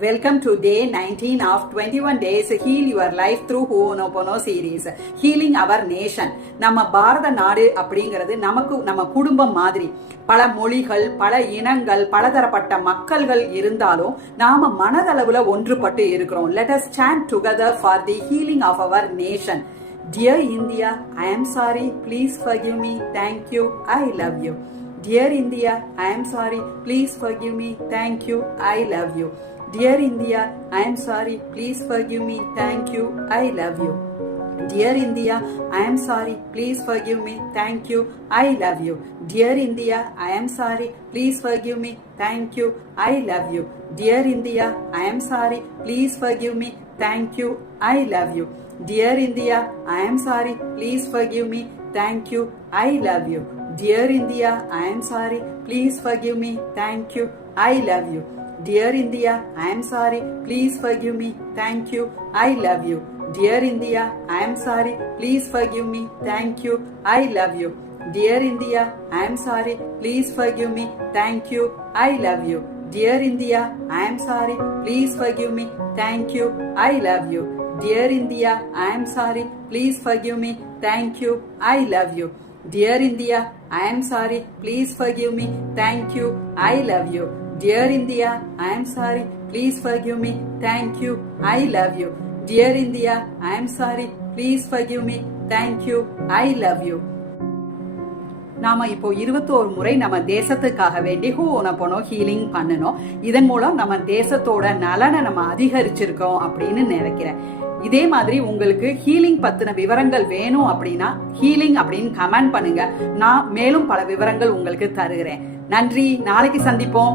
Welcome to day 19 of 21 days Heal Your Life through Ho'oponopono series. Healing our nation. நம்ம பாரத நாடு அப்படிங்கிறது நம்ம குடும்பம் மாதிரி. பல மொழிகள், பல இனங்கள், பலதரப்பட்ட மக்கள்கள் இருந்தாலும் நாம மனதளவுல ஒன்றுபட்டு இருக்கிறோம். Let us stand together for the healing of our nation. Dear India, I am sorry. Please forgive me. Thank you. I love you. Dear India, I am sorry. Please forgive me. Thank you. I love you. Dear India, I am sorry. Please forgive me. Thank you. I love you. Dear India, I am sorry. Please forgive me. Thank you. I love you. Dear India, I am sorry. Please forgive me. Thank you. I love you. Dear India, I am sorry. Please forgive me. Thank you. I love you. Dear India, I am sorry. Please forgive me. Thank you. I love you. Dear India, I am sorry. Please forgive me. Thank you. I love you. Dear India, I am sorry. Please forgive me. Thank you. I love you. Dear India, I am sorry. Please forgive me. Thank you. I love you. Dear India, I am sorry. Please forgive me. Thank you. I love you. Dear India, I am sorry. Please forgive me. Thank you. I love you. Dear India, I am sorry. Please forgive me. Thank you. I love you. Dear India, I am sorry. Please forgive me. Thank you. I love you. Dear India, I am sorry. Please forgive me. Thank you. I love you. Dear India, I am sorry. Please forgive me. Thank you. I love you. நாம இப்போ 21 முறை நம்ம தேசத்துக்காக வேண்டி ஹோனோபோனோ healing பண்ணணும். இதன் மூலம் நம்ம தேசத்தோட நலனை நம்ம அதிகரிச்சிருக்கோம் அப்படின்னு நினைக்கிறேன். இதே மாதிரி உங்களுக்கு ஹீலிங் பத்தின விவரங்கள் வேணும் அப்படின்னா ஹீலிங் அப்படின்னு கமெண்ட் பண்ணுங்க. நான் மேலும் பல விவரங்கள் உங்களுக்கு தருகிறேன். நன்றி. நாளைக்கு சந்திப்போம்.